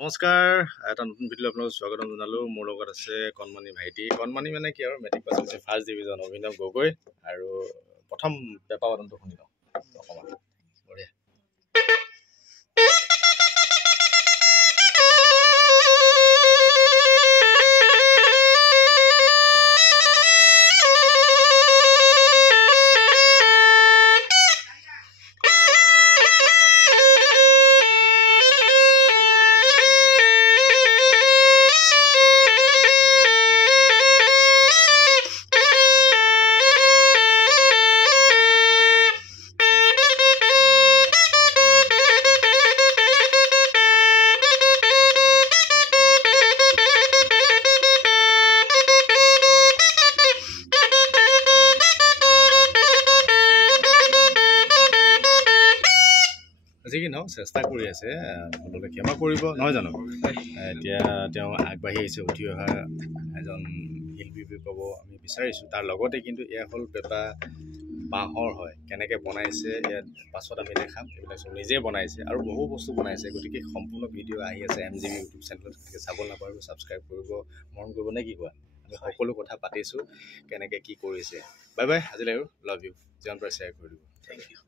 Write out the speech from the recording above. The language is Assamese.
নমস্কাৰ, এটা নতুন ভিডিঅ' আপোনালোকক স্বাগতম জনালোঁ। মোৰ লগত আছে কণমানি ভাইটি। কণমানি মানে কি আৰু মেট্ৰিক পাছ কৰিছে ফাৰ্ষ্ট ডিভিজন অভিনৱ গগৈ। আৰু প্ৰথম পেপা বাদনটো শুনি লওঁ অকণমান। বঢ়িয়া। যি কি নহওক চেষ্টা কৰি আছে, ভুললৈ ক্ষমা কৰিব নহয় জানো। এতিয়া তেওঁ আগবাঢ়ি আহিছে, উঠি অহা এজন শিল্পী ক'ব আমি বিচাৰিছোঁ। তাৰ লগতে কিন্তু এয়া হ'ল পেপা বাঁহৰ হয়, কেনেকৈ বনাইছে ইয়াত পাছত আমি দেখাম। এইবিলাক চব নিজে বনাইছে আৰু বহু বস্তু বনাইছে। গতিকে সম্পূৰ্ণ ভিডিঅ' আহি আছে MGB ইউটিউব চেনেলত, গতিকে চাব নাপাহৰিব, ছাবস্ক্ৰাইব কৰিব, মৰম কৰিব নে কি কোৱা। আমি সকলো কথা পাতিছোঁ, কেনেকৈ কি কৰিছে। বাই বাই, আজিলৈ আৰু লাভ ইউ। যিমান পাৰে শ্বেয়াৰ কৰি দিব। Thank U.